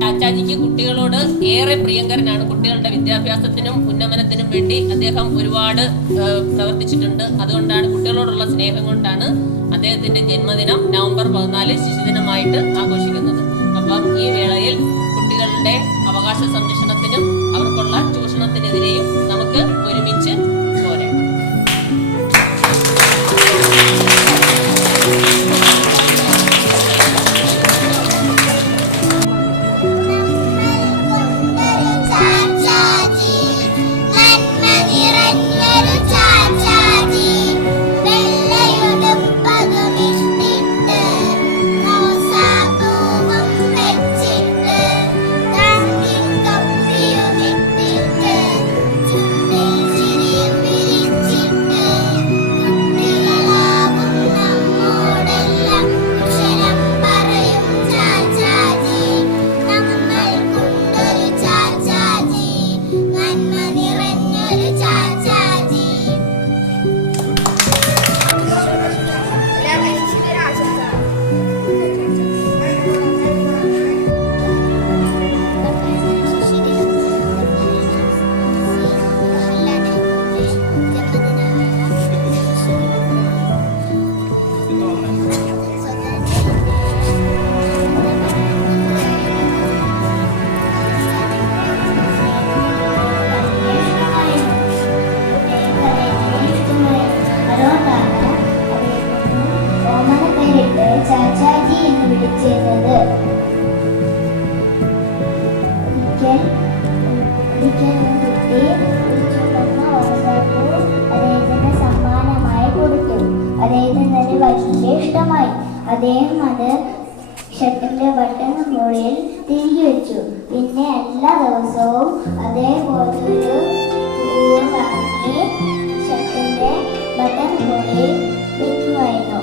ചാച്ചാജിക്ക് കുട്ടികളോട് ഏറെ പ്രിയങ്കരനാണ്. കുട്ടികളുടെ വിദ്യാഭ്യാസത്തിനും ഉന്നമനത്തിനും വേണ്ടി അദ്ദേഹം ഒരുപാട് പ്രവർത്തിച്ചിട്ടുണ്ട്. അതുകൊണ്ടാണ്, കുട്ടികളോടുള്ള സ്നേഹം കൊണ്ടാണ് അദ്ദേഹത്തിന്റെ ജന്മദിനം നവംബർ 14 ശിശുദിനമായിട്ട് ആഘോഷിക്കുന്നത്. അപ്പം ഈ വേളയിൽ കുട്ടികളുടെ അവകാശ സംരക്ഷണത്തിനും അവർക്കുള്ള ചൂഷണത്തിനെതിരെയും നമുക്ക് ഒരുമിച്ച് പോരാടാം. ചാച്ചാജി എന്ന് വിളിച്ചിരുന്നത്. ഒരിക്കൽ കുട്ടി ഒരു ചുവന്ന റോസാപ്പൂ അദ്ദേഹത്തിന് സമ്മാനമായി കൊടുത്തു. അദ്ദേഹത്തിന് അത് വലിയ ഇഷ്ടമായി. അദ്ദേഹം അത് ഷർട്ടിന്റെ ബട്ടൺ മുകളിൽ തിരികെ വെച്ചു. പിന്നെ എല്ലാ ദിവസവും അതേപോലൊരു പൂവ് വാങ്ങി ഷർട്ടിന്റെ ബട്ടൺ മുകളിൽ വെക്കുമായിരുന്നു.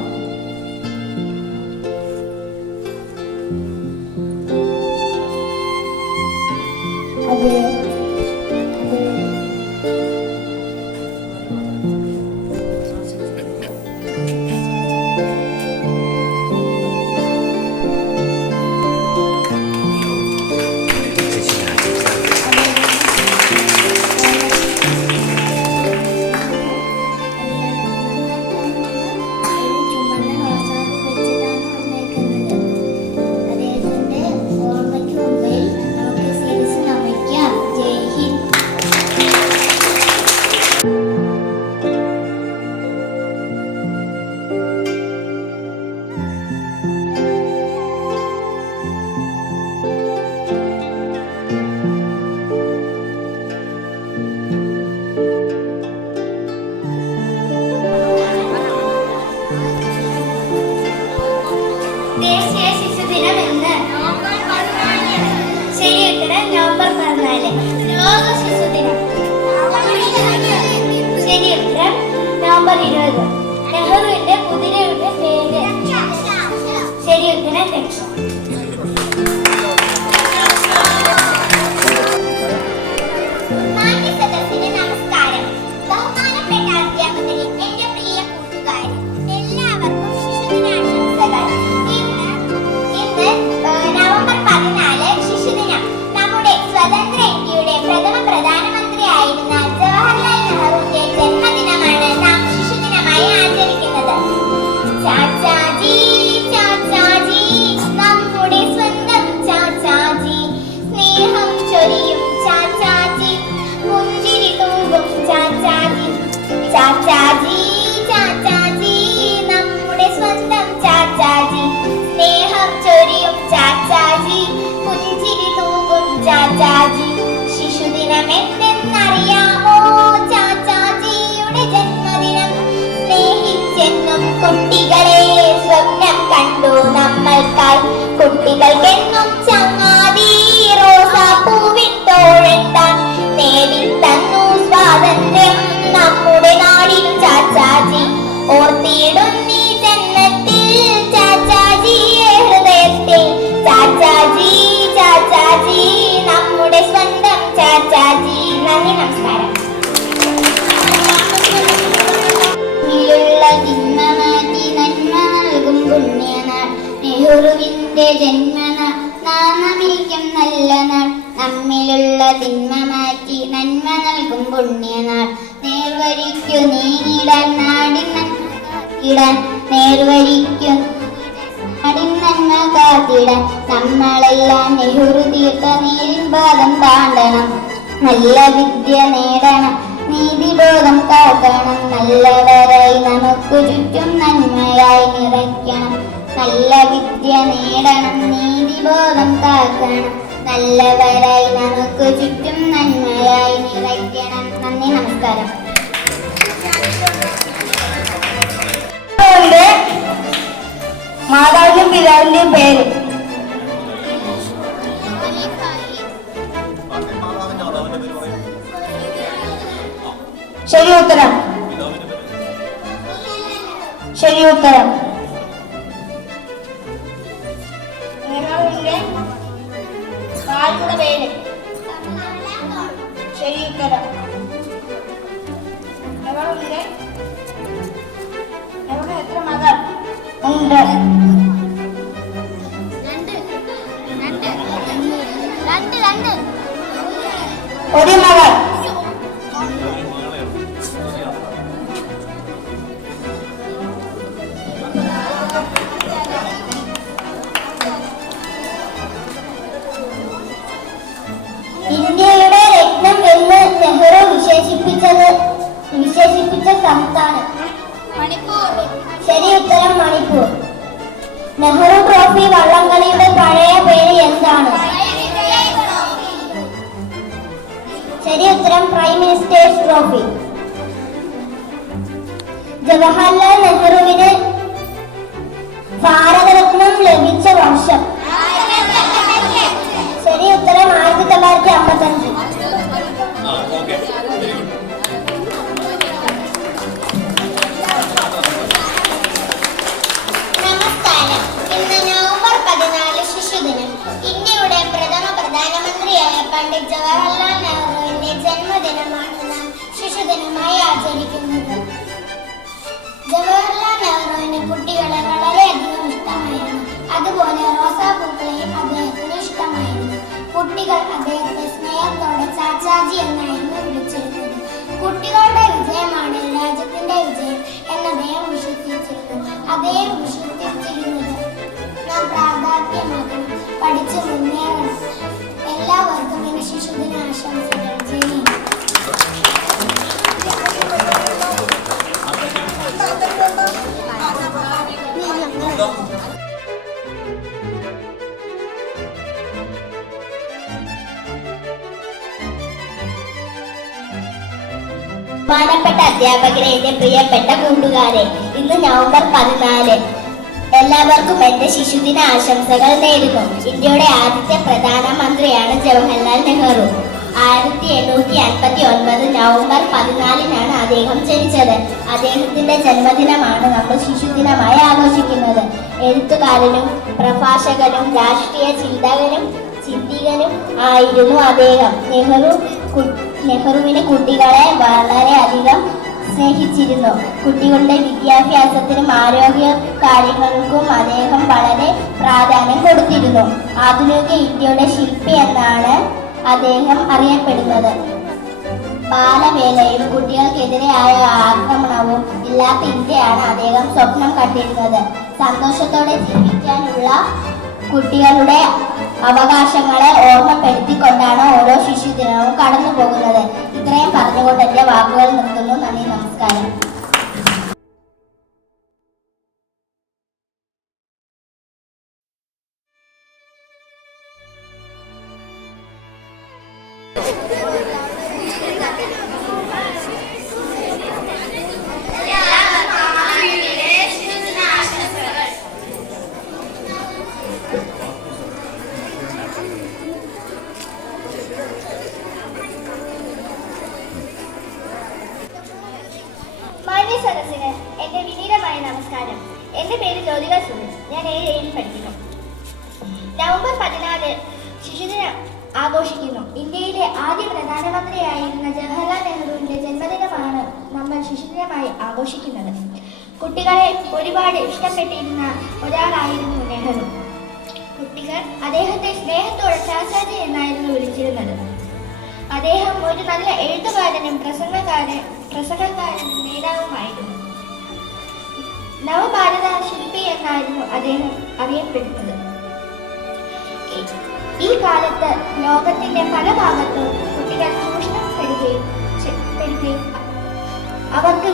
ദേശീയ ശിശുദിനം എന്ന്. ശരി ഉത്തരം നവംബർ 14. ലോക ശിശുദിനം. ശരി ഉത്തരം നവംബർ 20. നെഹ്റുവിന്റെ കുതിരയുടെ പേര്. ശരി ഉത്തരം രക്ഷ. പ്രധാനമന്ത്രിയായിരുന്ന ജവഹർലാൽ നെഹ്റുവിന്റെ ജന്മദിനമാണ് നാം ശിശുദിനമായി ആചരിക്കുന്നത്. നെഹ്റുവിന്റെ ജന്മനാൾ നാമമിരിക്കും നല്ല നാൾ നമ്മിലുള്ള തിന്മ മാറ്റി നന്മ നൽകും പുണ്യനാൾ നേർവരിക്കു നീങ്ങിടാൻ നാടിൻ നന്മ നേർവരിക്കു നാടിൻ നന്മ കാത്തിടാൻ നമ്മളെല്ലാം നെഹ്റു തീർത്ത നീരിൻപാദം താണ്ടണം നല്ല വിദ്യ നേടണം നീതിബോധം കാക്കണം നല്ലവരായി നമുക്ക് ചുറ്റും നന്മയായി നിറയ്ക്കണം നല്ല വിദ്യ നേടണം നീതിബോധം കാക്കണം നല്ലവരായി നമുക്ക് ചുറ്റും നന്മയായി നിറയ്ക്കണം. നന്ദി, നമസ്കാരം. മാതാവിന്റെയും പിതാവിന്റെയും പേര് ശരി ഉത്തരം. ശരി ഉത്തരം. നെഹ്റുവിന്റെ ഭാര്യയുടെ പേര് ശരി ഉത്തരം. നെഹ്റുവിന്റെ എത്ര മകൾ ഉണ്ട്? ഒരു മകൾ. ഇന്ത്യയുടെ രത്നം എന്ന് നെഹ്റു വിശേഷിപ്പിച്ച സംസ്ഥാനം മണിപ്പൂർ. ശരി ഉത്തരം, മണിപ്പൂർ. നെഹ്റു ട്രോഫി വള്ളംകളിയുടെ പഴയ പേര് എന്താണ്? ശരി ഉത്തരം, പ്രൈം മിനിസ്റ്റേഴ്സ് ട്രോഫി. ജവഹർലാൽ നെഹ്റുവിന് ഭാരതരത്നം ലഭിച്ച വർഷം? ശരി ഉത്തരം, 1955. നമസ്കാരം. ഇന്ന് നവംബർ 14 ശിശുദിനം. ഇന്ത്യയുടെ പ്രഥമ പ്രധാനമന്ത്രിയായ പണ്ഡിറ്റ് ജവഹർലാൽ നെഹ്റുവിന്റെ ജന്മദിനമാണ് നാം ശിശുദിനമായി ആചരിക്കുന്നത്. ജവഹർലാൽ നെഹ്റുവിന് കുട്ടികളെ വളരെയധികം ഇഷ്ടമായിരുന്നു. അതുപോലെ റോസാപ്പൂക്കളെ അദ്ദേഹത്തിന് ഇഷ്ടമായിരുന്നു. കുട്ടികൾ അദ്ദേഹത്തെ സ്നേഹത്തോടെ ചാച്ചാജി എന്നായിരുന്നു വിളിച്ചിരുന്നത്. കുട്ടികളുടെ വിജയമാണ് രാജ്യത്തിന്റെ വിജയം എന്ന് അദ്ദേഹം വിശ്വസിച്ചിരുന്നു. അദ്ദേഹം വിശ്വസിച്ചിരുന്നത് നാം പ്രാധാന്യമാക്കണം, പഠിച്ച് മുന്നേറണം. എല്ലാവർക്കും എന്റെ ശിശുദിന ആശംസകൾ. ജയ്. ബഹുമാനപ്പെട്ട അധ്യാപകരെ, എന്റെ പ്രിയപ്പെട്ട കൂട്ടുകാരെ, ഇന്ന് നവംബർ 14. എല്ലാവർക്കും എന്റെ ശിശുദിന ആശംസകൾ നേരുന്നു. ഇന്ത്യയുടെ ആദ്യത്തെ പ്രധാനമന്ത്രിയാണ് ജവഹർലാൽ നെഹ്റു. 1859 നവംബർ 14 അദ്ദേഹം ജനിച്ചത്. അദ്ദേഹത്തിന്റെ ജന്മദിനമാണ് നമ്മൾ ശിശുദിനമായി ആഘോഷിക്കുന്നത്. എഴുത്തുകാരനും പ്രഭാഷകനും രാഷ്ട്രീയ ചിന്തകനും ആയിരുന്നു അദ്ദേഹം. നെഹ്റുവിന് കുട്ടികളെ വളരെയധികം സ്നേഹിച്ചിരുന്നു. കുട്ടികളുടെ വിദ്യാഭ്യാസത്തിനും ആരോഗ്യ കാര്യങ്ങൾക്കും അദ്ദേഹം വളരെ പ്രാധാന്യം കൊടുത്തിരുന്നു. ആധുനിക ഇന്ത്യയുടെ ശില്പി എന്നാണ് അദ്ദേഹം അറിയപ്പെടുന്നത്. ബാലവേലയും കുട്ടികൾക്കെതിരെയായ ആക്രമണവും ഇല്ലാത്ത ഇന്ത്യയാണ് അദ്ദേഹം സ്വപ്നം കണ്ടിരുന്നത്. സന്തോഷത്തോടെ ജീവിക്കാനുള്ള കുട്ടികളുടെ അവകാശങ്ങളെ ഓർമ്മപ്പെടുത്തിക്കൊണ്ടാണ് ഓരോ ശിശുദിനവും കടന്നു പോകുന്നത്. ഇത്രയും പറഞ്ഞുകൊണ്ട് എന്റെ വാക്കുകൾ നിർത്തുന്നു. നന്ദി, നമസ്കാരം. സദസ്സിന് എന്റെ വിനീതമായ നമസ്കാരം. എന്റെ പേര് ജ്യോതിക സുനിൽ. ഞാൻ 7 പഠിക്കുന്നു. നവംബർ 14 ശിശുദിനം ആഘോഷിക്കുന്നു. ഇന്ത്യയിലെ ആദ്യ പ്രധാനമന്ത്രിയായിരുന്ന ജവഹർലാൽ നെഹ്റുവിന്റെ ജന്മദിനമാണ് നമ്മൾ ശിശുദിനമായി ആഘോഷിക്കുന്നത്. കുട്ടികളെ ഒരുപാട് ഇഷ്ടപ്പെട്ടിരുന്ന ഒരാളായിരുന്നു നെഹ്റു. അദ്ദേഹത്തെ സ്നേഹത്തോടെ ചാച്ചാജി എന്നായിരുന്നു വിളിച്ചിരുന്നത്. അദ്ദേഹം ഒരു നല്ല എഴുത്തുകാരനും പ്രസംഗക്കാരനും നേതാവുമായിരുന്നു. നവഭാരത ശില്പി എന്നായിരുന്നു അദ്ദേഹം അറിയപ്പെടുന്നത്. ഈ കാലത്ത് ലോകത്തിന്റെ പല ഭാഗത്തും കുട്ടികൾ ചൂഷണം പെടുകയും അവർക്ക്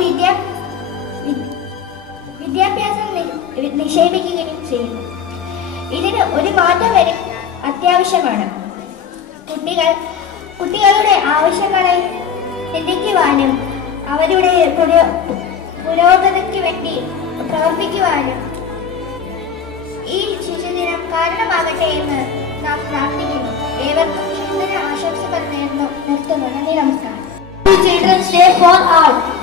വിദ്യാഭ്യാസം നിഷേധിക്കുകയും ചെയ്യുന്നു. ഇതിന് ഒരു മാറ്റം വരെ അത്യാവശ്യമാണ്. കുട്ടികളുടെ ആവശ്യങ്ങളെ ചിന്തിക്കുവാനും അവരുടെ പുരോഗതിക്ക് വേണ്ടി പ്രവർത്തിക്കുവാനും ഈ ശിശുദിനം കാരണമാകട്ടെ എന്ന് നാം പ്രാർത്ഥിക്കുന്നു. ഏവർക്കും ശുഭദിന ആശംസകൾ നേർന്നു നിർത്തുന്നു. നന്ദി, നമസ്കാരം. Children's Day for all.